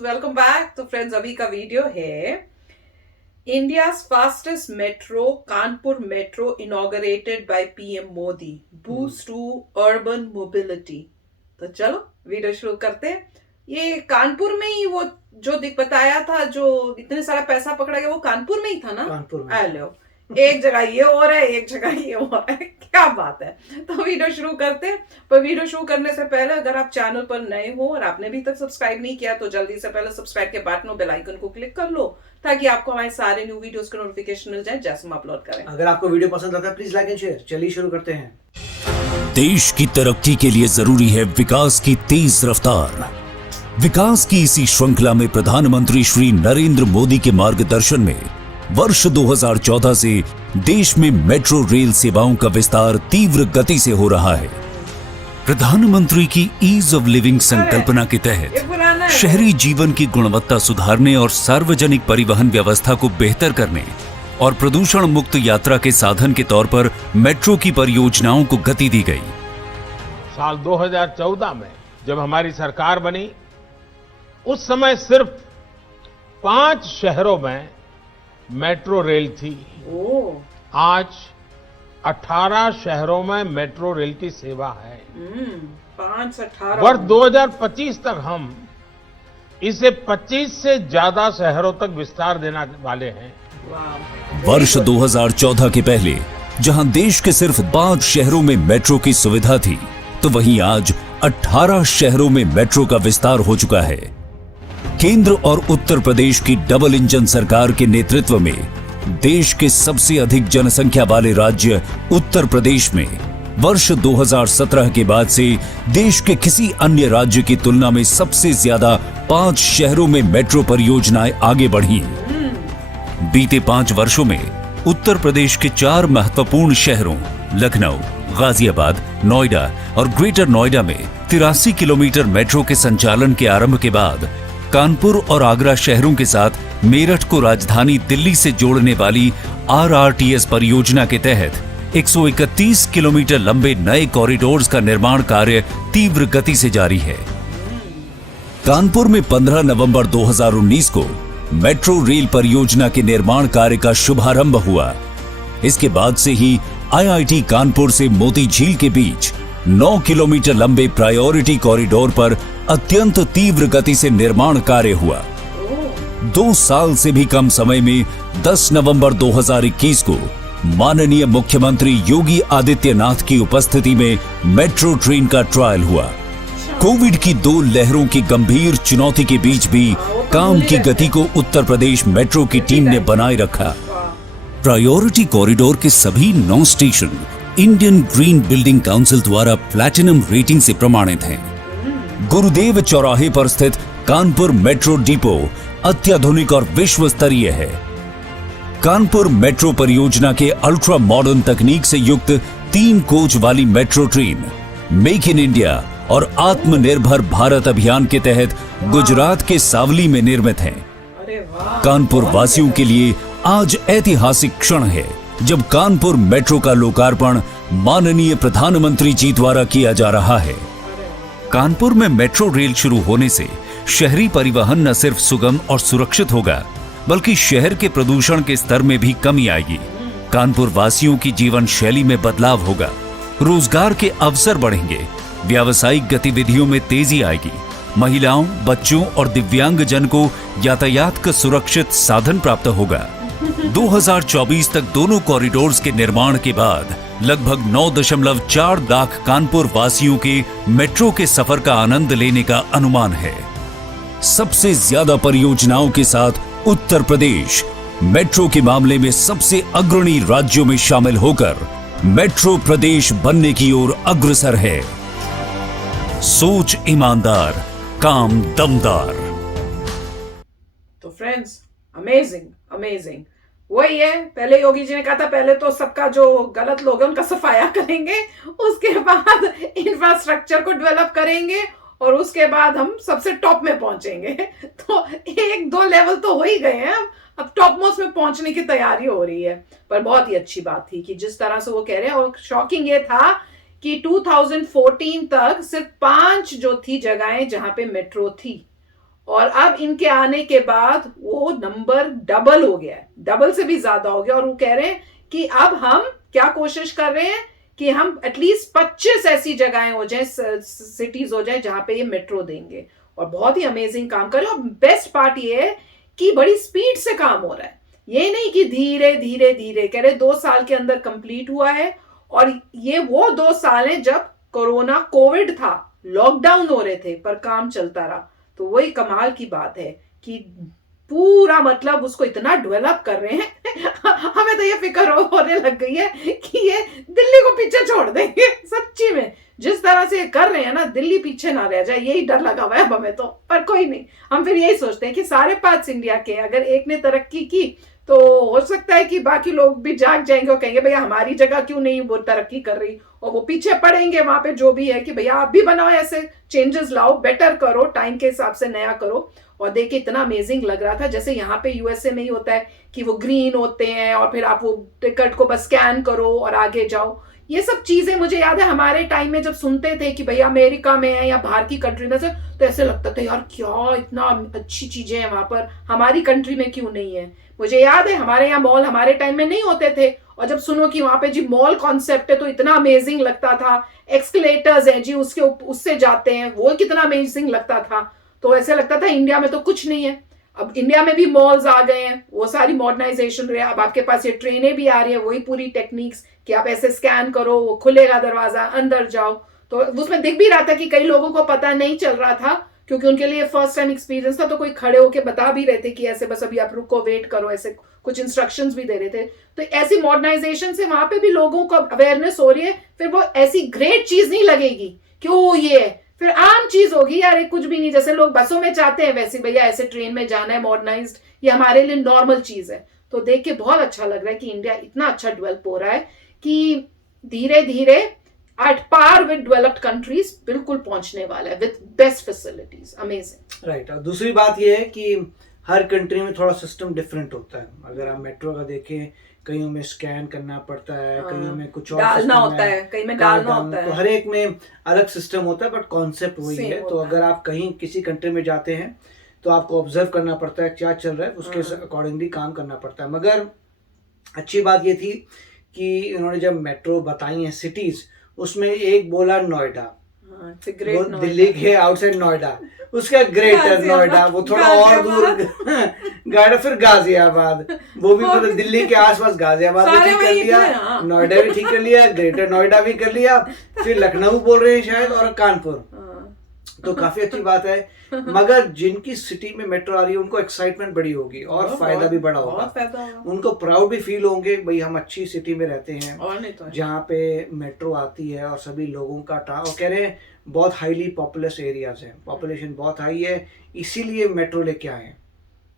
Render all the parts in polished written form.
Welcome back. तो friends, अभी का वीडियो है India's fastest metro Kanpur metro inaugurated by PM Modi, boost to urban mobility. तो चलो वीडियो शुरू करते हैं। ये कानपुर में ही वो जो बताया था, जो इतने सारा पैसा पकड़ा गया, वो कानपुर में ही था ना? कानपुर में। हेलो, एक जगह ये हो रहा है, एक जगह ये हो रहा है, क्या बात है। तो वीडियो शुरू करते हैं। पर वीडियो शुरू करने से पहले अगर आप चैनल पर नए हो और आपने अभी तक सब्सक्राइब नहीं किया तो जल्दी से पहले सब्सक्राइब के बटन और बेल आइकन को क्लिक कर लो, ताकि आपको हमारे सारे न्यू वीडियोस के नोटिफिकेशन मिल जाए जैसे हम अपलोड करें। अगर आपको वीडियो पसंद आता है प्लीज लाइक एंड शेयर। चलिए शुरू करते हैं। देश की तरक्की के लिए जरूरी है विकास की तेज रफ्तार। विकास की इसी श्रृंखला में प्रधानमंत्री श्री नरेंद्र मोदी के मार्गदर्शन में वर्ष 2014 से देश में मेट्रो रेल सेवाओं का विस्तार तीव्र गति से हो रहा है। प्रधानमंत्री की ईज ऑफ लिविंग संकल्पना के तहत शहरी जीवन की गुणवत्ता सुधारने और सार्वजनिक परिवहन व्यवस्था को बेहतर करने और प्रदूषण मुक्त यात्रा के साधन के तौर पर मेट्रो की परियोजनाओं को गति दी गई। साल 2014 में जब हमारी सरकार बनी, उस समय सिर्फ 5 शहरों में मेट्रो रेल थी। आज 18 शहरों में मेट्रो रेल की सेवा है। 5 से 18 वर्ष 2025 तक हम इसे 25 से ज्यादा शहरों तक विस्तार देने वाले हैं। वर्ष 2014 के पहले जहां देश के सिर्फ 5 शहरों में मेट्रो की सुविधा थी, तो वहीं आज 18 शहरों में मेट्रो का विस्तार हो चुका है। केंद्र और उत्तर प्रदेश की डबल इंजन सरकार के नेतृत्व में देश के सबसे अधिक जनसंख्या वाले राज्य उत्तर प्रदेश में वर्ष 2017 के बाद से देश के किसी अन्य राज्य की तुलना में सबसे ज्यादा 5 शहरों में मेट्रो परियोजनाएं आगे बढ़ी। बीते 5 वर्षों में उत्तर प्रदेश के 4 महत्वपूर्ण शहरों लखनऊ, गाजियाबाद, नोएडा और ग्रेटर नोएडा में 83 किलोमीटर मेट्रो के संचालन के आरंभ के बाद कानपुर और आगरा शहरों के साथ मेरठ को राजधानी दिल्ली से जोड़ने वाली आरआरटीएस परियोजना के तहत 131 किलोमीटर लंबे नए कॉरिडोर्स का निर्माण कार्य तीव्र गति से जारी है। कानपुर में 15 नवंबर 2019 को मेट्रो रेल परियोजना के निर्माण कार्य का शुभारंभ हुआ। इसके बाद से ही आईआईटी कानपुर से मोती झील के बीच 9 किलोमीटर लंबे प्रायोरिटी कॉरिडोर पर अत्यंत तीव्र गति से निर्माण कार्य हुआ। 2 साल से भी कम समय में 10 नवंबर 2021 को माननीय मुख्यमंत्री योगी आदित्यनाथ की उपस्थिति में मेट्रो ट्रेन का ट्रायल हुआ। कोविड की 2 लहरों की गंभीर चुनौती के बीच भी काम की गति को उत्तर प्रदेश मेट्रो की टीम ने बनाए रखा। प्रायोरिटी कॉरिडोर के सभी 9 station Indian green building council द्वारा प्लैटिनम रेटिंग से प्रमाणित हैं। गुरुदेव चौराहे पर स्थित कानपुर मेट्रो डिपो अत्याधुनिक और विश्व स्तरीय है। कानपुर मेट्रो परियोजना के अल्ट्रा मॉडर्न तकनीक से युक्त 3 कोच वाली metro train make in India और आत्मनिर्भर भारत अभियान के तहत गुजरात के सावली में निर्मित है। कानपुर वासियों के लिए आज ऐतिहासिक क्षण है जब कानपुर मेट्रो का लोकार्पण माननीय प्रधानमंत्री जी द्वारा किया जा रहा है। कानपुर में मेट्रो रेल शुरू होने से शहरी परिवहन न सिर्फ सुगम और सुरक्षित होगा, बल्कि शहर के प्रदूषण के स्तर में भी कमी आएगी। कानपुर वासियों की जीवन शैली में बदलाव होगा, रोजगार के अवसर बढ़ेंगे, व्यावसायिक गतिविधियों में तेजी आएगी, महिलाओं, बच्चों और दिव्यांगजन को यातायात का सुरक्षित साधन प्राप्त होगा। 2024 तक दोनों कॉरिडोर्स के निर्माण के बाद लगभग 9.4 लाख कानपुर वासियों के मेट्रो के सफर का आनंद लेने का अनुमान है। सबसे ज्यादा परियोजनाओं के साथ उत्तर प्रदेश मेट्रो के मामले में सबसे अग्रणी राज्यों में शामिल होकर मेट्रो प्रदेश बनने की ओर अग्रसर है। सोच ईमानदार, काम दमदार। तो फ्रेंड्स, अमेजिंग वही है। पहले योगी जी ने कहा था पहले तो सबका जो गलत लोग हैं उनका सफाया करेंगे, उसके बाद इंफ्रास्ट्रक्चर को डेवलप करेंगे और उसके बाद हम सबसे टॉप में पहुंचेंगे। तो 1-2 लेवल तो हो ही गए हैं, अब टॉप मोस्ट में पहुंचने की तैयारी हो रही है। पर बहुत ही अच्छी बात थी कि जिस तरह से वो कह रहे हैं। और शॉकिंग ये था कि 2014 तक सिर्फ 5 जो थी जगहें जहां पे मेट्रो थी, और अब इनके आने के बाद वो नंबर डबल हो गया है, डबल से भी ज्यादा हो गया। और वो कह रहे हैं कि अब हम क्या कोशिश कर रहे हैं कि हम एटलीस्ट 25 ऐसी जगहें हो जाए, सिटीज हो जाए जहां पे ये मेट्रो देंगे। और बहुत ही अमेजिंग काम कर रहे हैं। और बेस्ट पार्ट ये है कि बड़ी स्पीड से काम हो रहा है, ये नहीं कि धीरे धीरे धीरे। कह रहे 2 साल के अंदर कंप्लीट हुआ है। और ये वो 2 साल हैं जब कोरोना कोविड था, लॉकडाउन हो रहे थे, पर काम चलता रहा। तो वही कमाल की बात है कि पूरा मतलब उसको इतना डेवलप कर रहे हैं हमें तो ये फिक्र होने लग गई है कि ये दिल्ली को पीछे छोड़ देंगे। सच्ची में जिस तरह से ये कर रहे हैं ना, दिल्ली पीछे ना रह जाए, यही डर लगा हुआ है अब हमें तो। पर कोई नहीं, हम फिर यही सोचते हैं कि सारे पार्ट्स इंडिया के, अगर एक ने तरक्की की तो हो सकता है कि बाकी लोग भी जाग जाएंगे और कहेंगे भैया हमारी जगह क्यों नहीं वो तरक्की कर रही, और वो पीछे पड़ेंगे वहां पे जो भी है कि भैया आप भी बनाओ, ऐसे चेंजेस लाओ, बेटर करो, टाइम के हिसाब से नया करो। और देखिए इतना अमेजिंग लग रहा था, जैसे यहाँ पे यूएसए में ही होता है कि वो ग्रीन होते हैं और फिर आप वो टिकट को बस स्कैन करो और आगे जाओ। ये सब चीजें मुझे याद है हमारे टाइम में जब सुनते थे कि भैया अमेरिका में है या बाहर की कंट्री में से, तो ऐसे लगता था यार क्या इतना अच्छी चीजें हैं वहां पर, हमारी कंट्री में क्यों नहीं है। मुझे याद है हमारे यहाँ मॉल हमारे टाइम में नहीं होते थे, और जब सुनो कि वहां पे जी मॉल कॉन्सेप्ट है तो इतना अमेजिंग लगता था। एक्सकलेटर्स है जी, उससे जाते हैं, वो कितना अमेजिंग लगता था। तो ऐसे लगता था इंडिया में तो कुछ नहीं है। अब इंडिया में भी मॉल्स आ गए हैं, वो सारी मॉडर्नाइजेशन रहे, अब आपके पास ये ट्रेनें भी आ रही है, वही पूरी टेक्निक्स कि आप ऐसे स्कैन करो, वो खुलेगा दरवाजा, अंदर जाओ। तो उसमें दिख भी रहा था कि कई लोगों को पता नहीं चल रहा था क्योंकि उनके लिए फर्स्ट टाइम एक्सपीरियंस था, तो कोई खड़े होके बता भी रहे थे कि ऐसे बस अभी आप रुको, वेट करो, ऐसे कुछ इंस्ट्रक्शंस भी दे रहे थे। तो ऐसी मॉडर्नाइजेशन से वहां पे भी लोगों को अवेयरनेस हो रही है, फिर वो ऐसी ग्रेट चीज नहीं लगेगी क्यों ये है, फिर आम चीज होगी यार, ये कुछ भी नहीं। जैसे लोग बसों में जाते हैं वैसे भैया ऐसे ट्रेन में जाना है मॉडर्नाइज्ड, ये हमारे लिए नॉर्मल चीज है। तो देख के बहुत अच्छा लग रहा है कि इंडिया इतना अच्छा डेवलप हो रहा है कि धीरे धीरे at par with developed countries बिल्कुल पहुंचने वाला है with best facilities. Amazing. Right. और दूसरी बात यह है कि हर कंट्री में थोड़ा सिस्टम डिफरेंट होता है। अगर आप मेट्रो का देखें, कईयों में स्कैन करना पड़ता है, कईयों में कुछ और डालना होता है, कहीं में डालना होता है, तो हर एक में अलग सिस्टम होता है, बट कॉन्सेप्ट वही है। तो अगर आप कहीं किसी कंट्री में जाते हैं तो आपको ऑब्जर्व करना पड़ता है क्या चल रहा है, उसके अकॉर्डिंगली काम करना पड़ता है। मगर अच्छी बात ये थी कि इन्होंने जब मेट्रो बताई है सिटीज, उसमें एक बोला नोएडा, दिल्ली के आउटसाइड नोएडा, उसका ग्रेटर नोएडा, वो थोड़ा और दूर गाड़ा, फिर गाजियाबाद, वो भी मतलब दिल्ली के आसपास गाजियाबाद भी ठीक कर लिया, नोएडा भी ठीक कर लिया, ग्रेटर नोएडा भी कर लिया, फिर लखनऊ बोल रहे हैं शायद, और कानपुर। तो काफी अच्छी बात है। मगर जिनकी सिटी में मेट्रो आ रही है उनको एक्साइटमेंट बड़ी होगी और फायदा भी बड़ा होगा, उनको प्राउड भी फील होंगे, भाई हम अच्छी सिटी में रहते हैं और नहीं तो जहाँ पे मेट्रो आती है और सभी लोगों का और कह रहे हैं बहुत हाईली पॉपुलस एरियाज हैं, पॉपुलेशन बहुत हाई है, इसीलिए मेट्रो लेके आए हैं।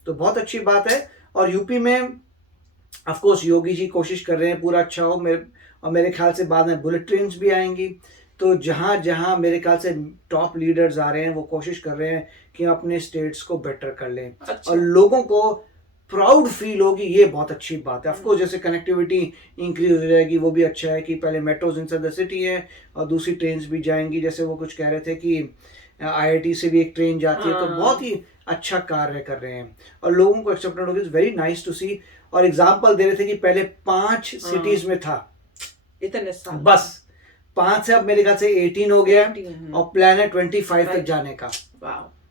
तो बहुत अच्छी बात है। और यूपी में ऑफ कोर्स योगी जी कोशिश कर रहे हैं पूरा अच्छा हो, और मेरे ख्याल से बाद में बुलेट ट्रेन भी आएंगी। तो जहाँ जहाँ मेरे ख्याल से टॉप लीडर्स आ रहे हैं वो कोशिश कर रहे हैं कि अपने स्टेट्स को बेटर कर लें। अच्छा। और लोगों को प्राउड फील होगी, ये बहुत अच्छी बात है। ऑफ कोर्स जैसे कनेक्टिविटी इंक्रीज हो जाएगी वो भी अच्छा है कि पहले मेट्रोज इनसाइड द सिटी है और दूसरी ट्रेन्स भी जाएंगी, जैसे वो कुछ कह रहे थे कि IIT से भी एक ट्रेन जाती है। तो बहुत ही अच्छा कार्य कर रहे हैं और लोगों को एक्सेप्टेड होगी, वेरी नाइस टू सी। और एग्जाम्पल दे रहे थे कि पहले 5 सिटीज में था इतने साल, बस 5 से अब मेरे ख्याल से 18 हो गया और प्लान है 25 तक जाने का।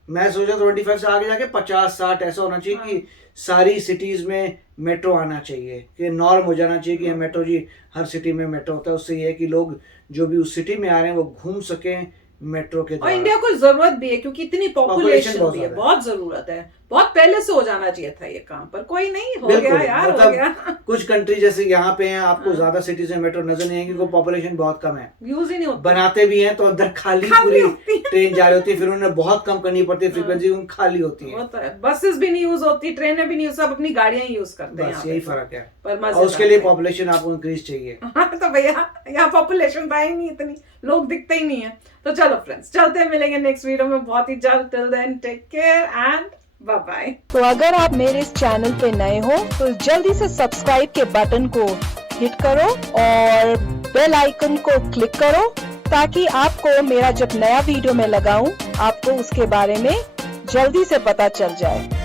मैं सोचा 25 से आगे जाके 50-60 ऐसा होना चाहिए कि सारी सिटीज में मेट्रो आना चाहिए, कि नॉर्म हो जाना चाहिए कि मेट्रो जी हर सिटी में मेट्रो होता है। उससे ये है कि लोग जो भी उस सिटी में आ रहे हैं वो घूम सकें मेट्रो के द्वारा। और इंडिया को जरूरत भी है क्योंकि इतनी पॉपुलेशन भी है, बहुत जरूरत है, बहुत पहले से हो जाना चाहिए था ये काम, पर कोई नहीं, हो गया यार, हो गया। कुछ कंट्री जैसे यहाँ पे हैं आपको ज्यादा सिटीज में मेट्रो नजर नहीं आएगी क्योंकि पॉपुलेशन बहुत कम है, यूज ही नहीं होता, बनाते भी हैं तो अंदर खाली पूरी ट्रेन जा रही होती है, फिर उन्हें बहुत कम करनी पड़ती है, फ्रीक्वेंसी खाली होती है, बसेस भी नहीं यूज होती, ट्रेनें भी नहीं, सब अपनी गाड़ियां ही यूज करते हैं, बस यही फर्क है। पर उसके लिए पॉपुलेशन आपको इंक्रीज चाहिए। तो भैया यहाँ पॉपुलेशन तो ही नहीं, इतनी लोग दिखते ही नहीं है। तो चलो फ्रेंड्स, चलते हैं, मिलेंगे नेक्स्ट वीडियो में बहुत ही जल्द। Till then take care and bye bye. तो अगर आप मेरे इस चैनल पे नए हो तो जल्दी से सब्सक्राइब के बटन को हिट करो और बेल आइकन को क्लिक करो ताकि आपको मेरा जब नया वीडियो मैं लगाऊं आपको उसके बारे में जल्दी से पता चल जाए।